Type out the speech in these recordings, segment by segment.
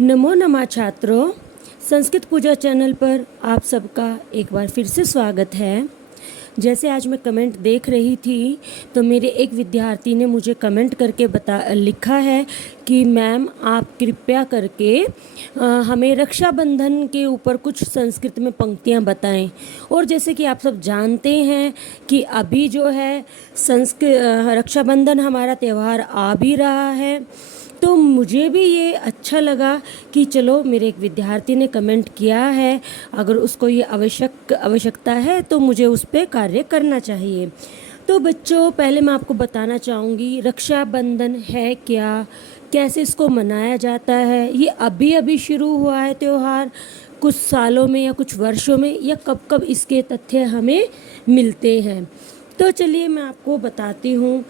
नमो नमः छात्रों। संस्कृत पूजा चैनल पर आप सबका एक बार फिर से स्वागत है। जैसे आज मैं कमेंट देख रही थी तो मेरे एक विद्यार्थी ने मुझे कमेंट करके लिखा है कि मैम आप कृपया करके हमें रक्षाबंधन के ऊपर कुछ संस्कृत में पंक्तियां बताएं। और जैसे कि आप सब जानते हैं कि अभी जो है रक्षाबंधन हमारा त्यौहार आ भी रहा है, तो मुझे भी ये अच्छा लगा कि चलो मेरे एक विद्यार्थी ने कमेंट किया है, अगर उसको ये आवश्यकता है तो मुझे उस पर कार्य करना चाहिए। तो बच्चों, पहले मैं आपको बताना चाहूँगी रक्षाबंधन है क्या, कैसे इसको मनाया जाता है। ये अभी अभी शुरू हुआ है त्यौहार, कुछ सालों में या कुछ वर्षों में, या कब कब इसके तथ्य हमें मिलते हैं। तो चलिए मैं आपको बताती हूँ।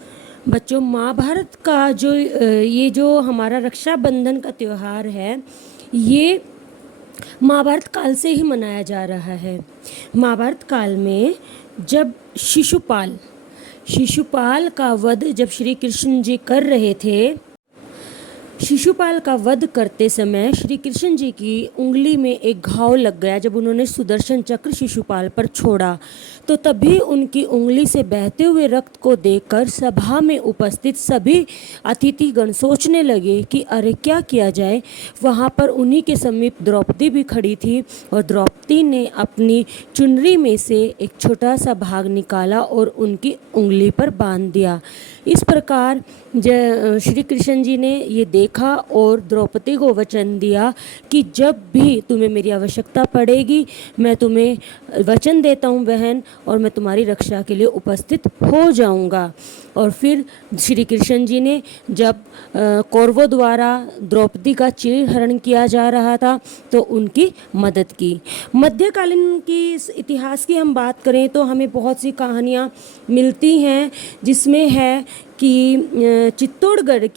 बच्चों, महाभारत का ये जो हमारा रक्षाबंधन का त्यौहार है, ये महाभारत काल से ही मनाया जा रहा है। महाभारत काल में जब शिशुपाल का वध जब श्री कृष्ण जी कर रहे थे, शिशुपाल का वध करते समय श्री कृष्ण जी की उंगली में एक घाव लग गया। जब उन्होंने सुदर्शन चक्र शिशुपाल पर छोड़ा तो तभी उनकी उंगली से बहते हुए रक्त को देखकर सभा में उपस्थित सभी अतिथिगण सोचने लगे कि अरे क्या किया जाए। वहाँ पर उन्हीं के समीप द्रौपदी भी खड़ी थी और द्रौपदी ने अपनी चुनरी में से एक छोटा सा भाग निकाला और उनकी उंगली पर बांध दिया। इस प्रकार श्री कृष्ण जी ने ये देखा और द्रौपदी को वचन दिया कि जब भी तुम्हें मेरी आवश्यकता पड़ेगी मैं तुम्हें वचन देता हूँ बहन, और मैं तुम्हारी रक्षा के लिए उपस्थित हो जाऊँगा। और फिर श्री कृष्ण जी ने जब कौरवों द्वारा द्रौपदी का चीरहरण किया जा रहा था तो उनकी मदद की। मध्यकालीन की इतिहास की हम बात करें तो हमें बहुत सी कहानियाँ मिलती हैं, जिसमें है कि चित्तौड़गढ़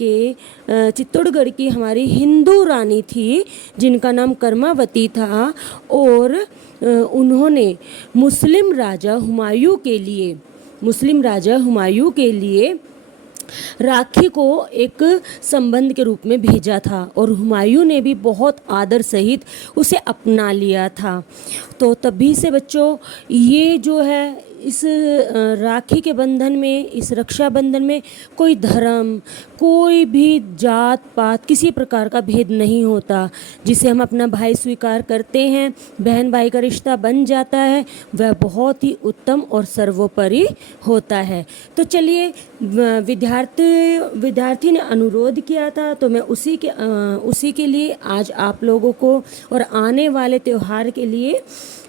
की हमारी हिंदू रानी थी जिनका नाम कर्मावती था, और उन्होंने मुस्लिम राजा हुमायूं के लिए राखी को एक संबंध के रूप में भेजा था और हुमायूं ने भी बहुत आदर सहित उसे अपना लिया था। तो तभी से बच्चों, ये जो है इस राखी के बंधन में, इस रक्षाबंधन में कोई धर्म, कोई भी जात पात, किसी प्रकार का भेद नहीं होता। जिसे हम अपना भाई स्वीकार करते हैं, बहन भाई का रिश्ता बन जाता है, वह बहुत ही उत्तम और सर्वोपरि होता है। तो चलिए, विद्यार्थी ने अनुरोध किया था तो मैं उसी के लिए आज आप लोगों को और आने वाले त्यौहार के लिए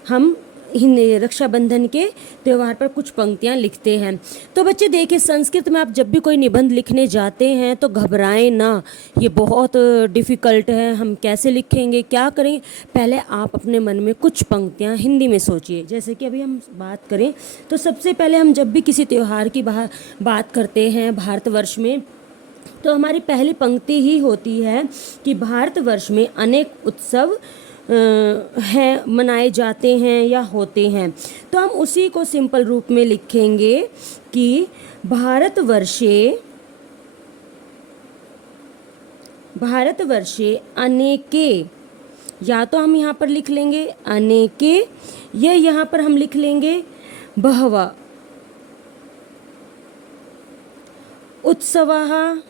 हम रक्षाबंधन के त्यौहार पर कुछ पंक्तियां लिखते हैं। तो बच्चे देखिए, संस्कृत में आप जब भी कोई निबंध लिखने जाते हैं तो घबराएं ना, ये बहुत डिफ़िकल्ट है। हम कैसे लिखेंगे, क्या करें, पहले आप अपने मन में कुछ पंक्तियां हिंदी में सोचिए। जैसे कि अभी हम बात करें तो सबसे पहले हम जब भी किसी त्यौहार की बात करते हैं भारतवर्ष में, तो हमारी पहली पंक्ति ही होती है कि भारतवर्ष में अनेक उत्सव हैं, मनाए जाते हैं या होते हैं। तो हम उसी को सिंपल रूप में लिखेंगे कि भारतवर्षे अनेके, या तो हम यहाँ पर लिख लेंगे अनेके, या यहाँ पर हम लिख लेंगे बहवा उत्सवाः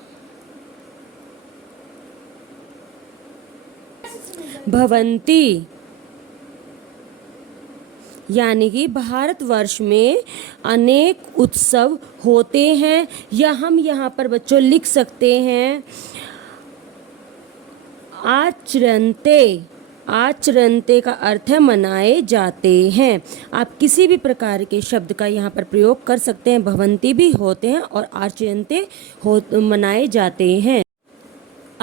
भवन्ति। यानी कि भारतवर्ष में अनेक उत्सव होते हैं, या हम यहाँ पर बच्चों लिख सकते हैं आचरन्ते का अर्थ है मनाए जाते हैं। आप किसी भी प्रकार के शब्द का यहाँ पर प्रयोग कर सकते हैं। भवन्ति भी होते हैं और आचरन्ते मनाए जाते हैं।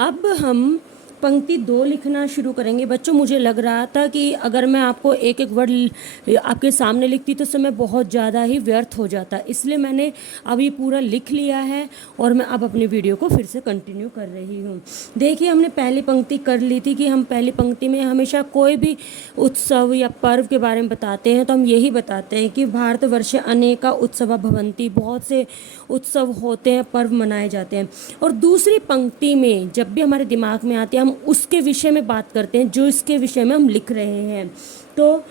अब हम पंक्ति 2 लिखना शुरू करेंगे। बच्चों, मुझे लग रहा था कि अगर मैं आपको एक एक वर्ड आपके सामने लिखती तो समय बहुत ज़्यादा ही व्यर्थ हो जाता, इसलिए मैंने अब ये पूरा लिख लिया है और मैं अब अपनी वीडियो को फिर से कंटिन्यू कर रही हूँ। देखिए, हमने पहली पंक्ति कर ली थी कि हम पहली पंक्ति में हमेशा कोई भी उत्सव या पर्व के बारे में बताते हैं तो हम यही बताते हैं कि भारतवर्षे अनेका उत्सवा भवन्ति, बहुत से उत्सव होते हैं, पर्व मनाए जाते हैं। और दूसरी पंक्ति में जब भी हमारे दिमाग में आती है हम उसके विषय में बात करते हैं जो इसके विषय में हम लिख रहे हैं। तो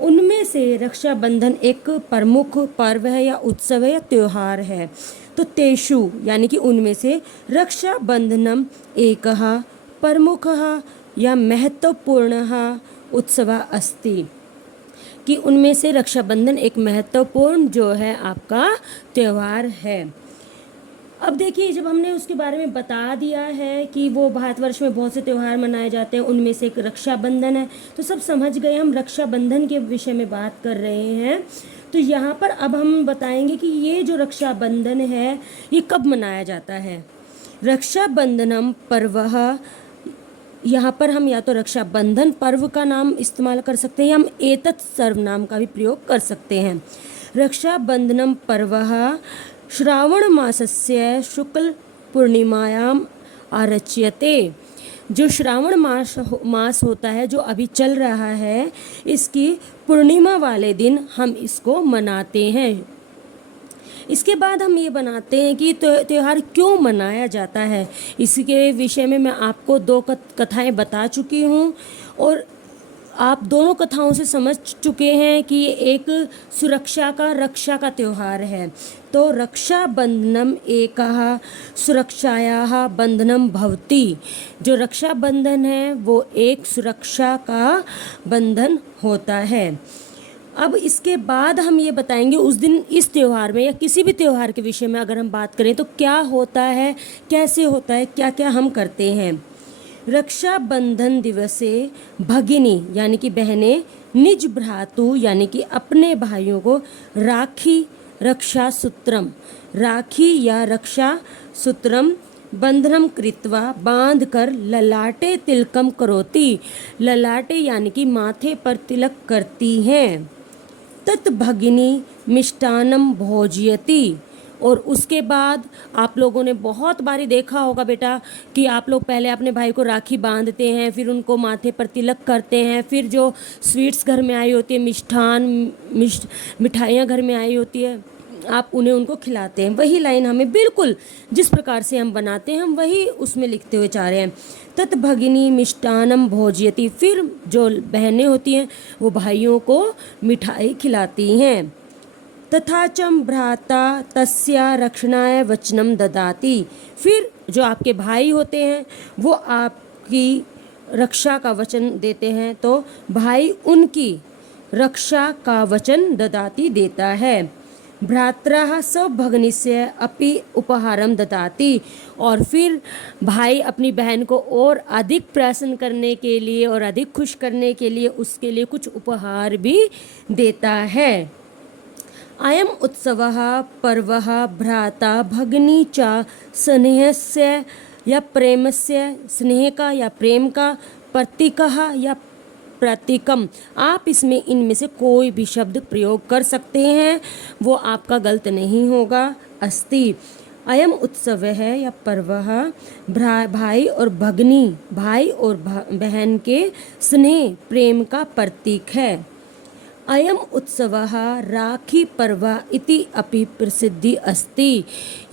उनमें से रक्षाबंधन एक प्रमुख पर्व है या उत्सव है या त्यौहार है। तो तेषु यानी कि उनमें से रक्षाबंधनम एकः प्रमुखः या महत्वपूर्णः उत्सवः अस्ति, कि उनमें से रक्षाबंधन एक महत्वपूर्ण जो है आपका त्यौहार है। अब देखिए, जब हमने उसके बारे में बता दिया है कि वो भारतवर्ष में बहुत से त्यौहार मनाए जाते हैं, उनमें से एक रक्षाबंधन है, तो सब समझ गए हम रक्षाबंधन के विषय में बात कर रहे हैं। तो यहाँ पर अब हम बताएंगे कि ये जो रक्षाबंधन है ये कब मनाया जाता है। रक्षाबंधनम पर्वः, यहाँ पर हम या तो रक्षाबंधन पर्व का नाम इस्तेमाल कर सकते हैं या हम एतत् सर्वनाम का भी प्रयोग कर सकते हैं। रक्षाबंधनम पर्वः श्रावण मासस्य शुक्ल पूर्णिमायाम आरच्यते। जो श्रावण मास होता है जो अभी चल रहा है, इसकी पूर्णिमा वाले दिन हम इसको मनाते हैं। इसके बाद हम ये बनाते हैं कि त्यौहार क्यों मनाया जाता है। इसके विषय में मैं आपको 2 कथाएं बता चुकी हूँ और आप दोनों कथाओं से समझ चुके हैं कि ये एक सुरक्षा का, रक्षा का त्यौहार है। तो रक्षाबंधनम एकः सुरक्षायाः बंधनम भवति। जो रक्षाबंधन है वो एक सुरक्षा का बंधन होता है। अब इसके बाद हम ये बताएंगे उस दिन इस त्यौहार में या किसी भी त्यौहार के विषय में अगर हम बात करें तो क्या होता है, कैसे होता है, क्या क्या हम करते हैं। रक्षाबंधन दिवसे भगिनी यानी कि बहनें निज भ्रातु यानी कि अपने भाइयों को राखी रक्षा सूत्रम, राखी या रक्षा सूत्रम बंधनम कृत्वा बांध कर ललाटे तिलकम करोति, ललाटे यानी कि माथे पर तिलक करती हैं। तत् भगिनी मिष्टान्नम भोजयति, और उसके बाद आप लोगों ने बहुत बारी देखा होगा बेटा कि आप लोग पहले अपने भाई को राखी बांधते हैं, फिर उनको माथे पर तिलक करते हैं, फिर जो स्वीट्स घर में आई होती है, मिठाइयाँ घर में आई होती है, आप उन्हें उनको खिलाते हैं। वही लाइन हमें बिल्कुल जिस प्रकार से हम बनाते हैं हम वही उसमें लिखते हुए चाह रहे हैं। तत् भगिनी मिष्टान्नम भोजयति, फिर जो बहनें होती हैं वो भाइयों को मिठाई खिलाती हैं। तथा च भ्राता तस्या रक्षणाय वचनम ददाति, फिर जो आपके भाई होते हैं वो आपकी रक्षा का वचन देते हैं, तो भाई उनकी रक्षा का वचन ददाति देता है। भ्रातरः स्वभगिनीस्य अपि उपहारम ददाति, और फिर भाई अपनी बहन को और अधिक प्रसन्न करने के लिए और अधिक खुश करने के लिए उसके लिए कुछ उपहार भी देता है। अयम उत्सवः पर्वः भ्राता भगिनी च स्नेहस्य या प्रेमस्य, स्नेह का या प्रेम का, प्रतीकः या प्रतीकम, आप इसमें इनमें से कोई भी शब्द प्रयोग कर सकते हैं, वो आपका गलत नहीं होगा। अस्ति, अयम उत्सव है या पर्व भाई और भगनी, भाई और बहन के स्नेह प्रेम का प्रतीक है। अयम उत्सवः राखी पर्व इति अपि प्रसिद्धि अस्ति,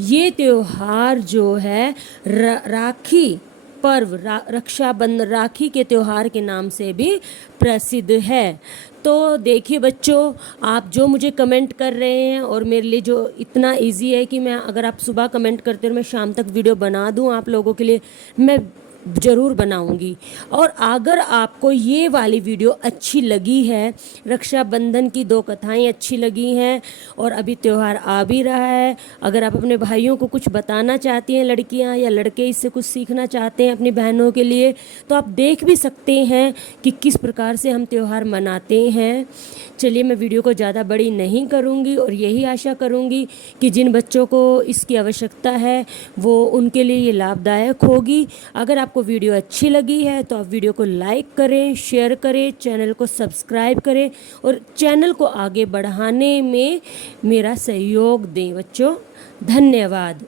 ये त्योहार जो है राखी पर्व, रक्षाबंधन, राखी के त्यौहार के नाम से भी प्रसिद्ध है। तो देखिए बच्चों, आप जो मुझे कमेंट कर रहे हैं और मेरे लिए जो इतना इजी है कि मैं अगर आप सुबह कमेंट करते हो मैं शाम तक वीडियो बना दूं आप लोगों के लिए, मैं ज़रूर बनाऊंगी। और अगर आपको ये वाली वीडियो अच्छी लगी है, रक्षाबंधन की 2 कथाएं अच्छी लगी हैं और अभी त्यौहार आ भी रहा है, अगर आप अपने भाइयों को कुछ बताना चाहती हैं, लड़कियां या लड़के इससे कुछ सीखना चाहते हैं अपनी बहनों के लिए, तो आप देख भी सकते हैं कि किस प्रकार से हम त्यौहार मनाते हैं। चलिए, मैं वीडियो को ज़्यादा बड़ी नहीं करूँगी और यही आशा करूँगी कि जिन बच्चों को इसकी आवश्यकता है वो उनके लिए ये लाभदायक होगी। अगर आपको वीडियो अच्छी लगी है तो आप वीडियो को लाइक करें, शेयर करें, चैनल को सब्सक्राइब करें और चैनल को आगे बढ़ाने में मेरा सहयोग दें बच्चों। धन्यवाद।